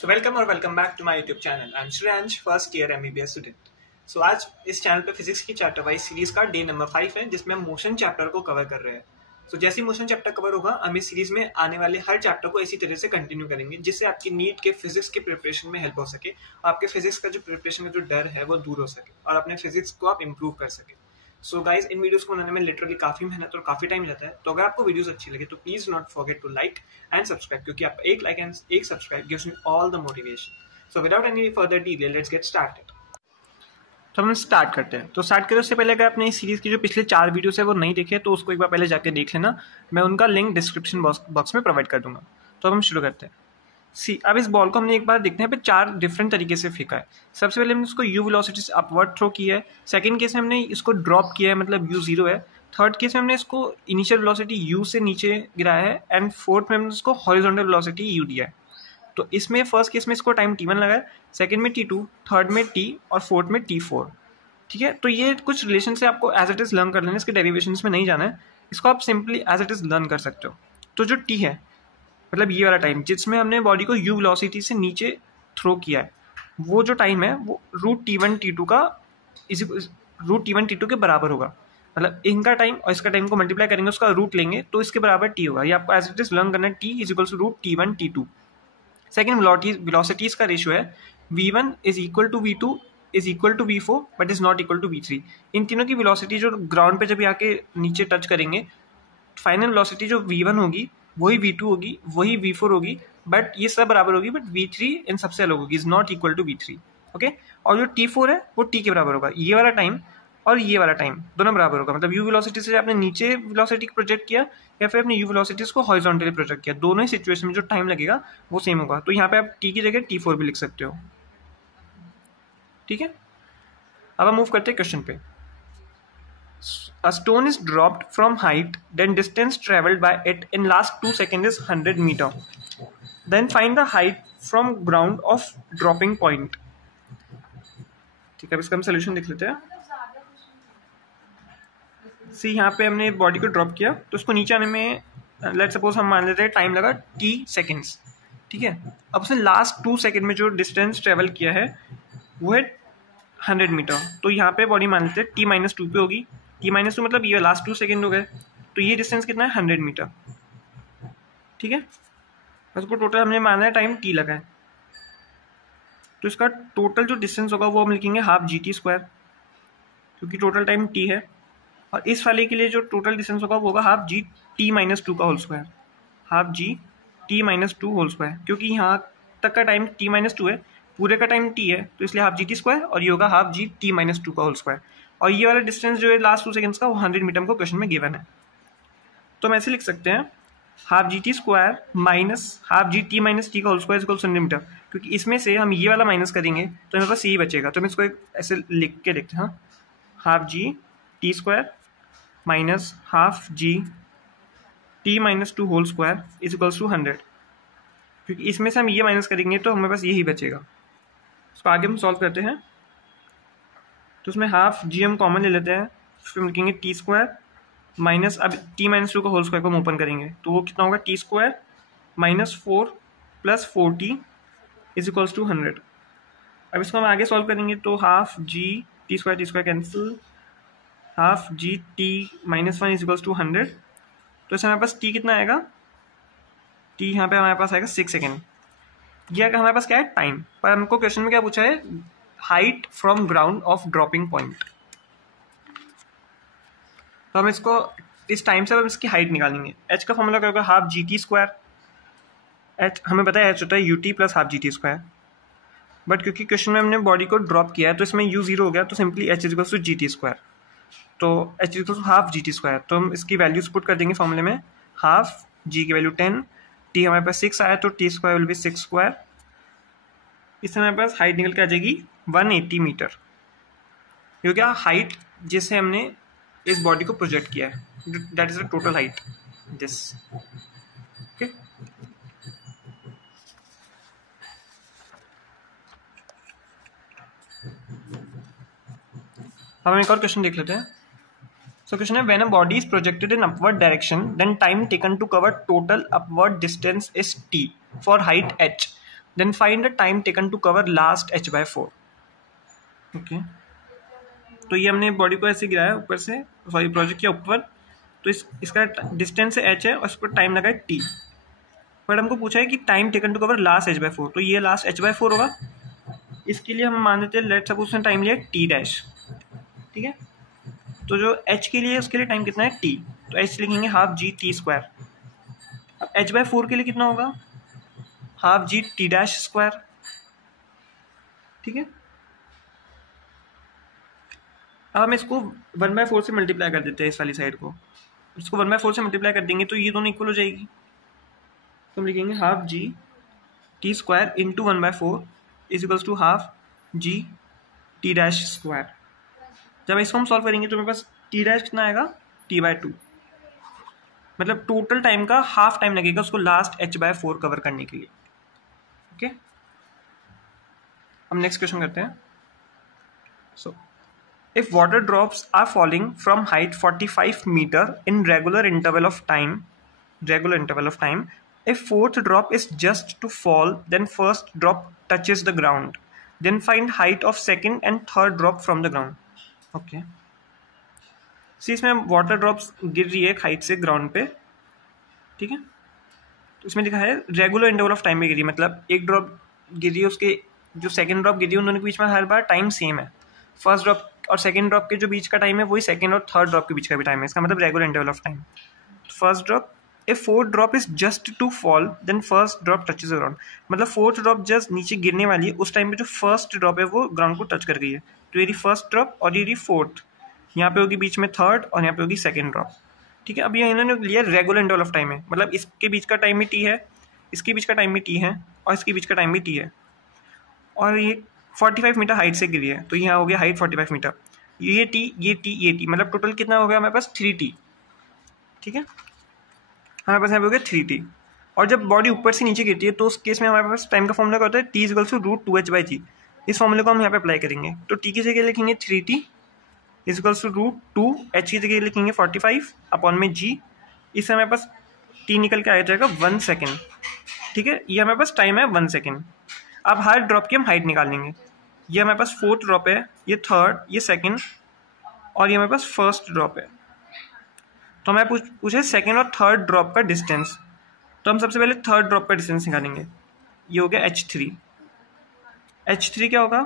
सो welcome और welcome back to my YouTube channel. I am Shreyansh, first year MBBS student. So आज इस channel पे physics की chapter wise series का day number 5 है, जिसमें हम मोशन चैप्टर को कवर कर रहे हैं। सो जैसे मोशन चैप्टर कवर होगा, हम इस सीरीज में आने वाले हर चैप्टर को इसी तरह से कंटिन्यू करेंगे, जिससे आपकी नीट के फिजिक्स के प्रिपरेशन में हेल्प हो सके और आपके फिजिक्स का जो प्रिपरेशन का जो डर है वो दूर हो सके और अपने फिजिक्स को आप इंप्रूव कर सके। सो गाइज, इन वीडियोस को बनाने में लिटरली काफी मेहनत और काफी टाइम जाता है। तो अगर आपको वीडियोस अच्छी लगे तो please not forget to like and subscribe, क्योंकि आपका एक लाइक एंड एक subscribe gives me all the motivation. So without any further delay let's get started. तो हम स्टार्ट करते हैं। तो स्टार्ट करने से पहले अगर आपने इस सीरीज की जो पिछले 4 वीडियोस है वो नहीं देखे तो उसको एक बार पहले जाके देख लेना। मैं उनका लिंक डिस्क्रिप्शन बॉक्स में प्रोवाइड कर दूंगा। तो अब हम शुरू करते हैं। अब इस बॉल को हमने एक बार देखते हैं पे 4 डिफरेंट तरीके से फेंका है। सबसे पहले हमने इसको यू वेलोसिटी से अपवर्ड थ्रो किया है। सेकंड केस में हमने इसको ड्रॉप किया है, मतलब यू 0 है। थर्ड केस में हमने इसको इनिशियल वेलोसिटी यू से नीचे गिराया है एंड फोर्थ में हमने इसको हॉरिजॉन्टल वेलोसिटी यू दिया है। तो इसमें फर्स्ट केस में इसको टाइम t1 लगा है, सेकंड में t2, थर्ड में t और फोर्थ में t4। ठीक है, तो ये कुछ रिलेशन से आपको एज इट इज लर्न कर लेना, इसके डेरिवेशंस में नहीं जाना है। इसको आप simply as it is learn कर सकते हो। तो जो t है, मतलब ये वाला टाइम जिसमें हमने बॉडी को u वेलोसिटी से नीचे थ्रो किया है, वो जो टाइम है वो √t1 t2 का √t1 t2 के बराबर होगा। मतलब इनका टाइम और इसका टाइम को मल्टीप्लाई करेंगे, उसका रूट लेंगे तो इसके बराबर t होगा। ये आपको एज इट इज लर्न करना है। t is equal to √t1 t2। Second velocities का रेशियो है v1 is equal to v2 is equal to v4 but is not equal to v3। इन तीनों की वेलोसिटी जो ग्राउंड पे जब आके नीचे टच करेंगे, फाइनल वेलोसिटी जो v1 होगी वही v2 होगी, वही v4 होगी, बट ये सब बराबर होगी, बट v3 इन सबसे अलग होगी, is not equal to v3। Okay, और जो t4 है वो t के बराबर होगा। ये वाला टाइम और ये वाला टाइम दोनों बराबर होगा। मतलब u वेलोसिटी से आपने नीचे वेलोसिटी को प्रोजेक्ट किया या फिर अपने u वेलोसिटीज को हॉरिजॉन्टली प्रोजेक्ट किया, दोनों ही सिचुएशन में जो टाइम लगेगा वो सेम होगा। तो यहाँ पे आप t की जगह t4 भी लिख सकते हो। ठीक है, अब हम मूव करते हैं क्वेश्चन पे। A stone is dropped from height, then distance traveled by it in last 2 seconds is 100 meter. Then find the height from ground of dropping point. ठीक है, अब इसका हम सोल्यूशन देख लेते हैं। सी यहाँ पे हमने बॉडी को ड्रॉप किया तो उसको नीचे आने में लेट सपोज हम मान लेते हैं टाइम लगा t सेकेंड्स। ठीक है, अब उसने लास्ट 2 सेकेंड में जो डिस्टेंस ट्रेवल किया है वो है 100 मीटर। तो यहाँ पे बॉडी मान लेते हैं t-2 पे होगी। t-2 मतलब ये लास्ट 2 सेकेंड हो गए, तो ये डिस्टेंस कितना है 100 मीटर। ठीक है, उसको टोटल हमने माना है टाइम t लगा है, तो इसका टोटल जो डिस्टेंस होगा वो हम लिखेंगे हाफ GT², क्योंकि टोटल टाइम t है। और इस वाले के लिए जो टोटल डिस्टेंस होगा वो होगा हाफ GT-2 का whole square, half GT-2 whole square, क्योंकि यहाँ तक का टाइम t-2 है, पूरे का टाइम t है, तो इसलिए हाफ GT² और ये होगा हाफ GT-2 का होल स्क्वायर। और ये वाला डिस्टेंस जो है लास्ट 2 सेकंड्स का वो 100 मीटर को क्वेश्चन में गिवन है। तो हम ऐसे लिख सकते हैं half GT² minus half GT-T का होल स्क्वायर इक्वल 100 मीटर, क्योंकि इसमें से हम ये वाला माइनस करेंगे तो हमें पास यही बचेगा। तो हम इसको ऐसे लिख के देखते हैं, half GT² minus half GT-2 whole square is equals to 100, क्योंकि इसमें से हम ये माइनस करेंगे तो हमें पास यही बचेगा। इसको आगे हम सॉल्व करते हैं। तो उसमें हाफ g हम कॉमन ले लेते हैं, फिर हम लिखेंगे t² माइनस, अब t-2 का होल स्क्वायर को हम ओपन करेंगे तो वो कितना होगा t² minus 4 plus 4t is equals to 100। अब इसको हम आगे सॉल्व करेंगे तो half t² cancel, half GT-1 is equals to 100। तो इससे हमारे पास t कितना आएगा, t यहाँ पे हमारे पास आएगा 6 सेकेंड। यह हमारे पास क्या है टाइम, पर हमको क्वेश्चन में क्या पूछा है, height from ground of dropping point. तो हम इसको इस टाइम से हम इसकी हाइट निकालेंगे। h का फॉर्मूला क्या होगा, हाफ GT²। h हमें पता है h होता है ut plus half GT², but क्योंकि क्वेश्चन में हमने बॉडी को ड्रॉप किया है तो इसमें u 0 हो गया, तो simply h is equals to GT²। तो h is equals to half GT²। तो हम इसकी वैल्यूज पुट कर देंगे फॉर्मूले में, हाफ g की वैल्यू 10, t हमारे पास 6 आया तो t² विल बी 6²। इससे हमारे पास हाइट निकल के आ जाएगी 180 मीटर, क्योंकि हाइट जिससे हमने इस बॉडी को प्रोजेक्ट किया है, that is the total height this. Okay, अब हम एक और क्वेश्चन देख लेते हैं। सो क्वेश्चन है, when a body is projected in upward direction then time taken to cover total upward distance is t for height h, then find the time taken to cover last h/4। Okay, तो ये हमने body को ऐसे गिराया ऊपर से, sorry project किया ऊपर, तो इसका डिस्टेंस h है और इस पर टाइम लगा है t। बट हमको पूछा है कि time taken to cover last h/4, तो ये लास्ट h/4 होगा। इसके लिए हम मान लेते हैं, लेट सपोज उसने टाइम लिया t', ठीक है। तो जो h के लिए उसके लिए टाइम कितना है t, तो h लिखेंगे हाफ जी टी स्क्वायर। अब h/4 के लिए कितना होगा, हाफ जी t' स्क्वायर, ठीक है। अब हम इसको 1/4 से मल्टीप्लाई कर देते हैं, इस वाली साइड को, इसको 1/4 से मल्टीप्लाई कर देंगे तो ये दोनों इक्वल हो जाएगी। तो हम लिखेंगे half G T square into 1/4 is equals to half G t' square. जब इसको हम सॉल्व करेंगे तो मेरे पास t' कितना आएगा, t/2, मतलब टोटल टाइम का हाफ टाइम लगेगा उसको लास्ट h/4 कवर करने के लिए। ओके, हम नेक्स्ट क्वेश्चन करते हैं। सो if water drops are falling from height 45 meter in regular interval of time, if fourth drop is just to fall, then first drop touches the ground, then find height of second and third drop from the ground। okay, सी इसमें water drops गिर रही है height से ground पे, ठीक है। तो इसमें लिखा है रेगुलर इंटरवल ऑफ टाइम में गिर रही है, मतलब एक ड्रॉप गिर रही है, उसके जो सेकंड ड्रॉप गिर रही है उन दोनों के बीच में हर बार टाइम सेम है। फर्स्ट ड्रॉप और सेकंड ड्रॉप के जो बीच का टाइम है वही सेकंड और थर्ड ड्रॉप के बीच का भी टाइम है, इसका मतलब regular interval of time. First drop, if fourth drop is just to fall then first drop touches the ground, मतलब फोर्थ ड्रॉप जस्ट नीचे गिरने वाली है, उस टाइम पे जो फर्स्ट ड्रॉप है वो ग्राउंड को टच कर गई है, तो ये फर्स्ट ड्रॉप और ये फोर्थ, यहाँ पे होगी बीच में थर्ड और यहाँ पे होगी सेकंड ड्रॉप, ठीक है। अब ये इन्होंने लिया रेगुलर इंटरवल ऑफ टाइम है, मतलब इसके बीच का टाइम भी टी है, इसके बीच का टाइम भी टी है और इसके बीच का टाइम भी टी है, और ये 45 मीटर हाइट से गिरी है, तो यहाँ हो गया हाइट 45 मीटर, ये टी ये टी ये टी, मतलब टोटल कितना हो गया हमारे पास 3t, ठीक है। हमारे पास यहाँ पे हो गया 3t। और जब बॉडी ऊपर से नीचे गिरती है तो उस केस में हमारे पास टाइम का फॉर्मूला क्या होता है, t is equals to √2h/g। इस फॉर्मूले को हम यहाँ पे अप्लाई करेंगे, तो t की जगह लिखेंगे 3t is equals to √2h की जगह लिखेंगे 45 अपॉन में g। इससे हमारे पास t निकल के आ जाएगा 1 सेकेंड, ठीक है। ये हमारे पास टाइम है 1 सेकेंड। अब हर ड्रॉप की हम हाइट निकाल लेंगे, ये हमारे पास फोर्थ ड्रॉप है, ये थर्ड, ये सेकंड और ये हमारे पास फर्स्ट ड्रॉप है। तो हमें पूछे सेकंड और थर्ड ड्रॉप का डिस्टेंस, तो हम सबसे पहले थर्ड ड्रॉप का डिस्टेंस निकालेंगे, ये हो गया h3 क्या होगा,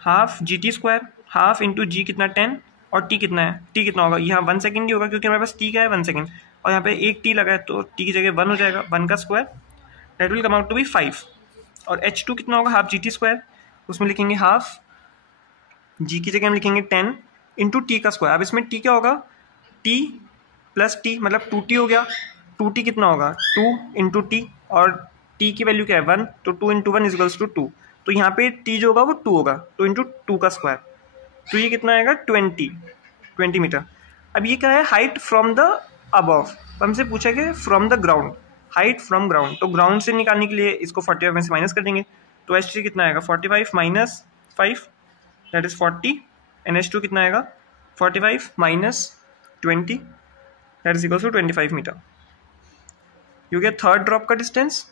half G T square, half into g कितना 10 और t कितना है, t कितना होगा, यहाँ 1 सेकेंड ही होगा क्योंकि हमारे पास t क्या है 1 सेकेंड, और यहाँ पे एक t लगा है तो t की जगह 1 हो जाएगा, 1 का square, that will come out to be 5। और h2 कितना होगा, हाफ जी टी स्क्वायर, उसमें लिखेंगे हाफ g की जगह हम लिखेंगे 10 इंटू टी का स्क्वायर। अब इसमें t क्या होगा, t प्लस t मतलब 2t हो गया, 2t कितना होगा 2 इंटू टी, और t की वैल्यू क्या है 1, तो 2 इंटू 1 इजगल्स टू 2, तो यहाँ पे t जो होगा वो 2 होगा, 2 इंटू 2 का स्क्वायर, तो ये कितना आएगा 20 मीटर। अब ये क्या है, हाइट फ्रॉम द अबव, हमसे पूछा गया from the ground, height from ground, तो ग्राउंड से निकालने के लिए इसको 45 में से माइनस कर देंगे, तो h3 कितना आएगा 45 minus 5 that is 40, and h2 कितना आएगा 45 minus 20 that is equal to 25 metre. ये हो गया थर्ड ड्रॉप का डिस्टेंस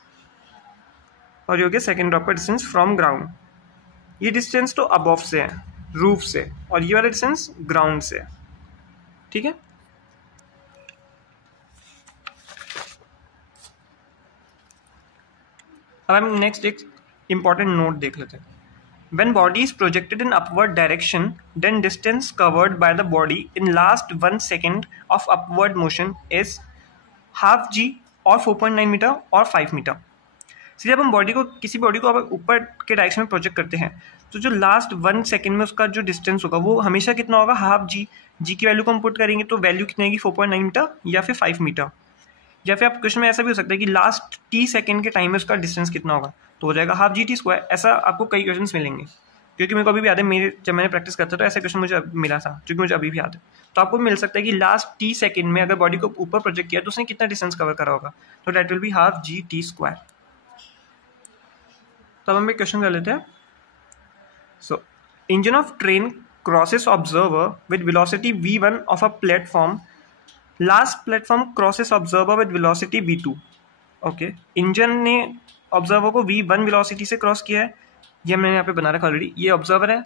और ये हो गया सेकेंड ड्रॉप का डिस्टेंस फ्रॉम ग्राउंड। ये डिस्टेंस तो अबव से है, रूफ से, और ये वाला डिस्टेंस ग्राउंड से है, ठीक है। अब हम नेक्स्ट एक इंपॉर्टेंट नोट देख लेते हैं। When body is projected in upward direction, then distance covered by the body in last 1 second of upward motion is half g और 4.9 मीटर और 5 मीटर। जब हम किसी बॉडी को ऊपर के डायरेक्शन में प्रोजेक्ट करते हैं तो जो लास्ट 1 सेकेंड में उसका जो डिस्टेंस होगा वो हमेशा कितना होगा, हाफ जी। जी की वैल्यू को हम पुट करेंगे तो वैल्यू कितनी आएगी 4.9 मीटर या फिर 5 मीटर, या फिर आप क्वेश्चन में ऐसा भी हो सकता है कि लास्ट t सेकेंड के टाइम में उसका डिस्टेंस कितना होगा, तो हो जाएगा हाफ जी टी स्क्वायर। ऐसा आपको कई क्वेश्चन मिलेंगे, क्योंकि मेरे को अभी भी याद है, जब मैंने प्रैक्टिस करता तो ऐसा क्वेश्चन मुझे मिला था, क्योंकि मुझे अभी भी याद है। तो आपको मिल सकता है कि लास्ट t सेकेंड में अगर बॉडी को ऊपर प्रोजेक्ट किया तो उसने कितना डिस्टेंस कवर करा होगा, तो that will be half G T square. तो अब हम एक क्वेश्चन कर लेते हैं। सो engine of train crosses observer with velocity v1 of a platform, last platform crosses observer with velocity v2। Okay, engine ने ऑब्जर्वर को v1 वेलोसिटी से क्रॉस किया है, ये मैंने यहाँ पे बना रखा ऑलरेडी। ये ऑब्जर्वर है,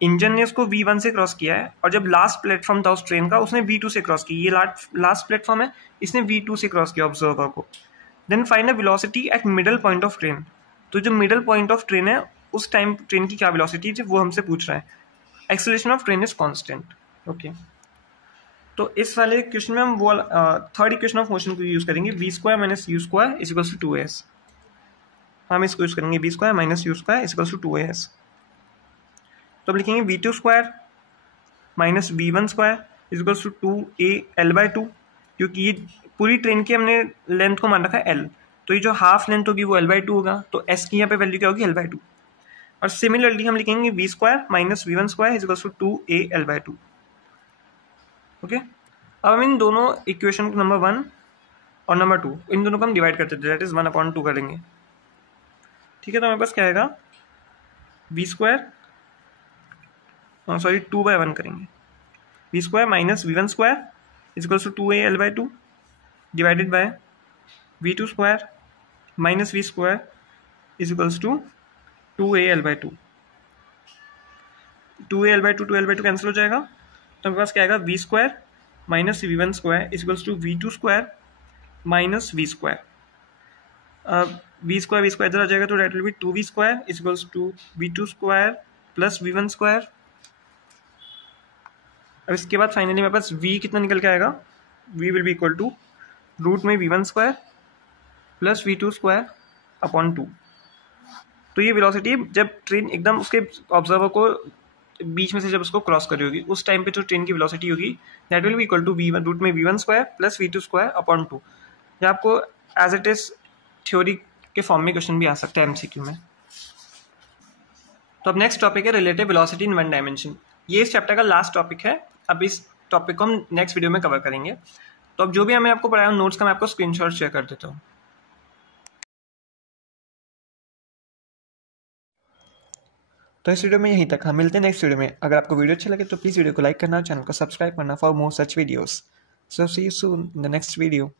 इंजन ने उसको v1 से क्रॉस किया है, और जब लास्ट प्लेटफॉर्म था उस ट्रेन का उसने v2 से क्रॉस किया। ये लास्ट प्लेटफॉर्म है, इसने v2 से क्रॉस किया ऑब्जर्वर को। Then find the velocity at middle point of train. तो जो मिडल पॉइंट ऑफ ट्रेन है उस टाइम ट्रेन की क्या वेलोसिटी है वो हमसे पूछ रहा है। Acceleration of train is constant. Okay, तो इस वाले क्वेश्चन में हम वो थर्ड इक्वेशन ऑफ मोशन को यूज करेंगे, v square minus U square is equals to 2as। हम इसको यूज करेंगे v square minus U square is equals to 2as। तो अब लिखेंगे v2 square minus v1 square is equals to 2al/2, क्योंकि ये पूरी ट्रेन की हमने लेंथ को मान रखा है l, तो ये जो हाफ लेंथ होगी वो l/2 होगा, तो s की यहाँ पे वैल्यू क्या होगी l/2। और सिमिलरली हम लिखेंगे v square minus v1 square is equals to 2al/2। Okay, अब हम इन दोनों इक्वेशन नंबर 1 और नंबर 2 इन दोनों को हम डिवाइड करते थे, दैट इज 1/2 करेंगे। ठीक है, तो हमारे पास क्या आएगा, v स्क्वायर 2/1 करेंगे, v square minus v1 square is equals to 2al/2 divided by v2 square minus v square is equals to 2al/2। 2al/2 cancel हो जाएगा, तो हमारे पास क्या आएगा, v square minus v1 square is equals to v2 square minus v square. v square इधर आ जाएगा, तो that will be 2v square is equals to v2 square plus v1 square. अब इसके बाद फाइनली मेरे पास v कितना निकल के आएगा, v will be equal to root में v1 square plus v2 square upon 2। तो ये वेलोसिटी जब ट्रेन एकदम उसके ऑब्जर्वर को बीच में से जब उसको क्रॉस करी होगी उस टाइम पे जो ट्रेन की वेलोसिटी होगी that will be equal to v1 root में v1 square plus v2 square upon 2। या आपको एज इट इज थ्योरी के फॉर्म में क्वेश्चन भी आ सकता है एमसीक्यू में। तो अब नेक्स्ट टॉपिक है relative velocity in one dimension. ये इस चैप्टर का लास्ट टॉपिक है, अब इस टॉपिक को हम नेक्स्ट वीडियो में कवर करेंगे। तो अब जो भी हमें आपको पढ़ाया नोट्स का मैं आपको स्क्रीनशॉट शेयर कर देता हूँ। तो इस वीडियो में यहीं तक, हम मिलते हैं नेक्स्ट वीडियो में। अगर आपको वीडियो अच्छा लगे तो प्लीज़ वीडियो को लाइक करना, चैनल को सब्सक्राइब करना for more such videos. So see you soon in the next video.